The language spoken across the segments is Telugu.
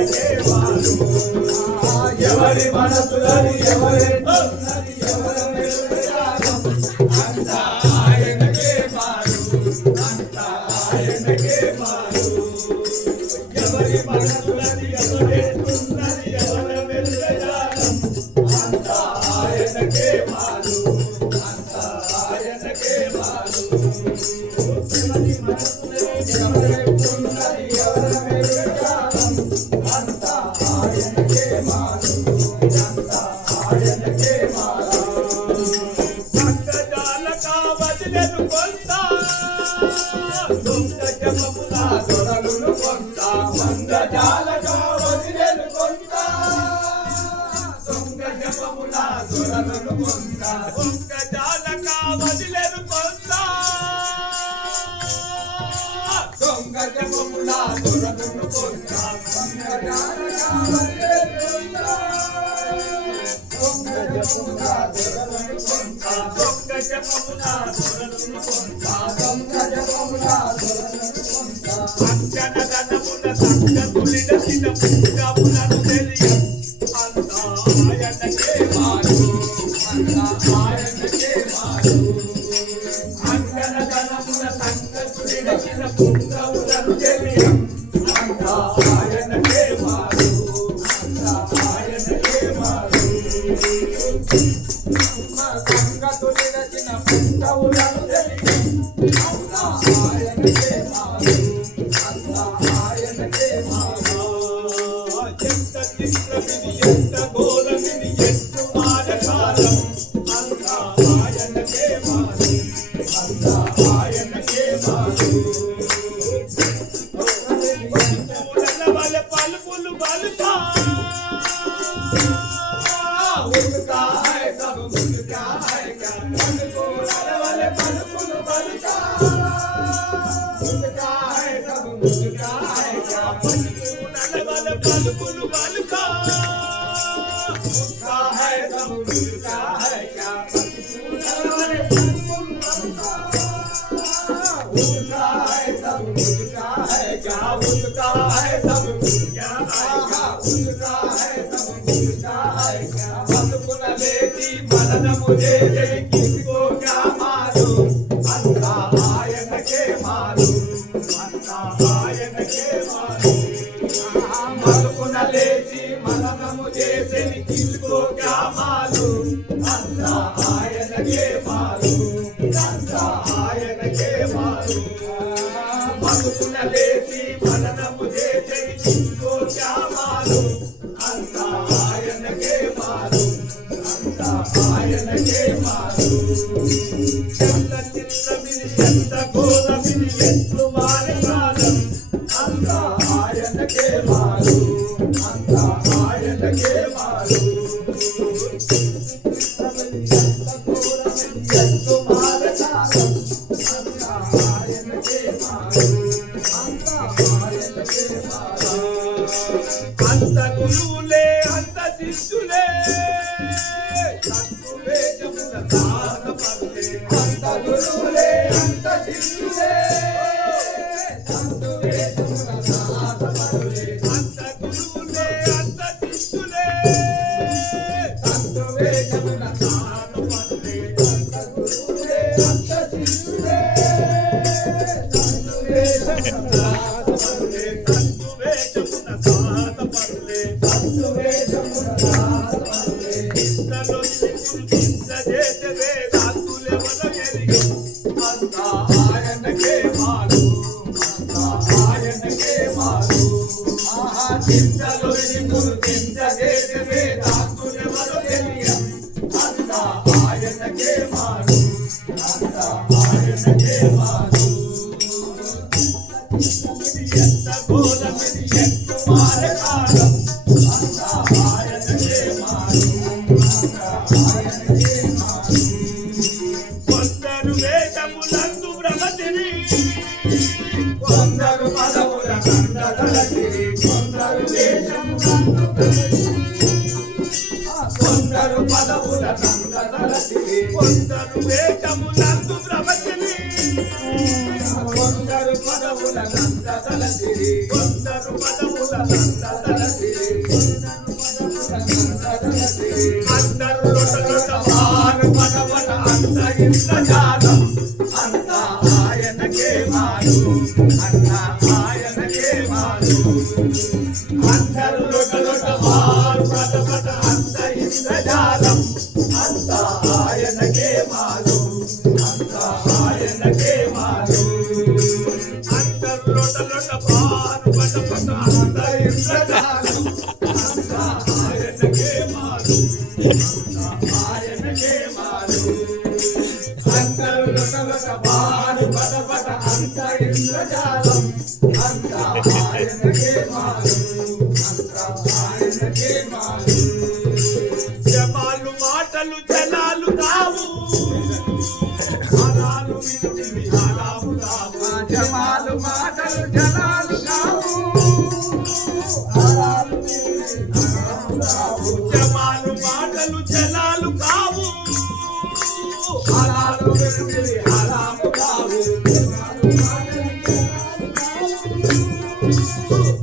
I ఎవరి మనసులని ఎవరెట్టున్నది ఎవరు అంతా ఆయనకే మారు అంతా ఆయనకే మారు ఎవరి మనసులని ఎవరెట్టున్నది ఎవరు వెలుగజాలం అంతా ఆయనకే మారు అంతా ఆయనకే మారు ఎవరి మనసులని ఎవరెట్టున్నది ఎవరు వెలుగజాలం అంతా ఆయనకే మారు అంతా ఆయనకే మారు సంగజాల కావదిలను కొంత దొంగ జపముల దొరలును కొంత సంగజాల కావదిలను కొంత దొంగ జపముల దొరలును కొంత సంగజాల కావదిలను కొంత దొంగ జపముల దొరలును కొంత సంగజాల मुझे किसको क्या मालूम अंधा आयन के मालूम अंधा आयन के मालूम मलकुन लेती मलन मुझे किसको क्या मालूम अंधा आयन के मालूम अंधा आयन के मालूम मलकुन लेती मलन मुझे किसको क्या मालूम अंधा आयन के मालूम ఆయనకే మారు ఎంత చిన్నమిని ఎంత ఘోరమిని ఎట్లు మారకాలం అంతా ఆయనకే మారు అంతా ఆయనకే మారు ఎంత ఘోరమిని ఎట్లు మారకాలం అంతా ఆయనకే మారు అంతా ఆయనకే మారు అంత గురువులే అంత శిష్యులే अंत गुरुले अंत शिष्युले अंत वेदमुनाथ परुले अंत गुरुले अंत शिष्युले अंत वेदमुनाथ परुले अंत गुरुले अंत शिष्युले अंत वेदमुनाथ परुले अंत वेदमुनाथ परुले अंत वेदमुनाथ परुले इंद्रलो इंद्र जैसे वेदांतुले वलगेरियो अंता आयन के मालू अंता आयन के मालू आहा इंद्रलो इंद्र जैसे वेदांतुले वलगेरियो अंता आयन के मालू अंता आयन के मालू यंत गोल मिनि यंत मार कालम अंता आयन के मालू अंता आयन के मालू కొందరు వేదములందు భ్రమతిరి కొందరు పదముల కందదలతిరి కొందరు వేదములందు కొందరు పదముల కందదలతిరి కొందరు వేదములందు భ్రమతిరి కొందరు పదముల కందదలతిరి కొందరు పదముల కందదలతిరి అందరు లొట లొట మారు పట పట అంత ఇంద్రజాలం అంత ఆయనకే మారు అంత ఆయనకే మారు అందరు లొట లొట మారు పట పట అంత ఇంద్రజాలం అంత ఆయనకే మారు అంత ఆయనకే మారు అందరు లొట లొట మారు పట పట అంత ఇంద్రజాలం అంత ఆయనకే మారు ఆయనకే మారు అందరు లొట లొట మారు పట పట అంత ఇంద్రజాలం అంత ఆయనకే మారు అంత ఆయనకే మారు జమాలు మాటలు జలాలు కావు హరాలు వినుటివి హరాము కావు జమాలు మాటలు జలాలు కావు హరాలు వినుటివి హరాము కావు జమాలు మాటలు జలాలు కావు హరాలు వినుటివి హరాము కావు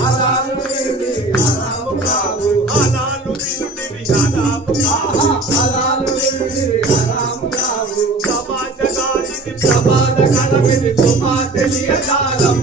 హరాలు వినుటివి హరాము కావు హరాలు వినుటివి హరాము కావు హరాలు వినుటివి హరాము కావు సమాజానికి ప్రమాదకరమిది సుమా తెలియజాలం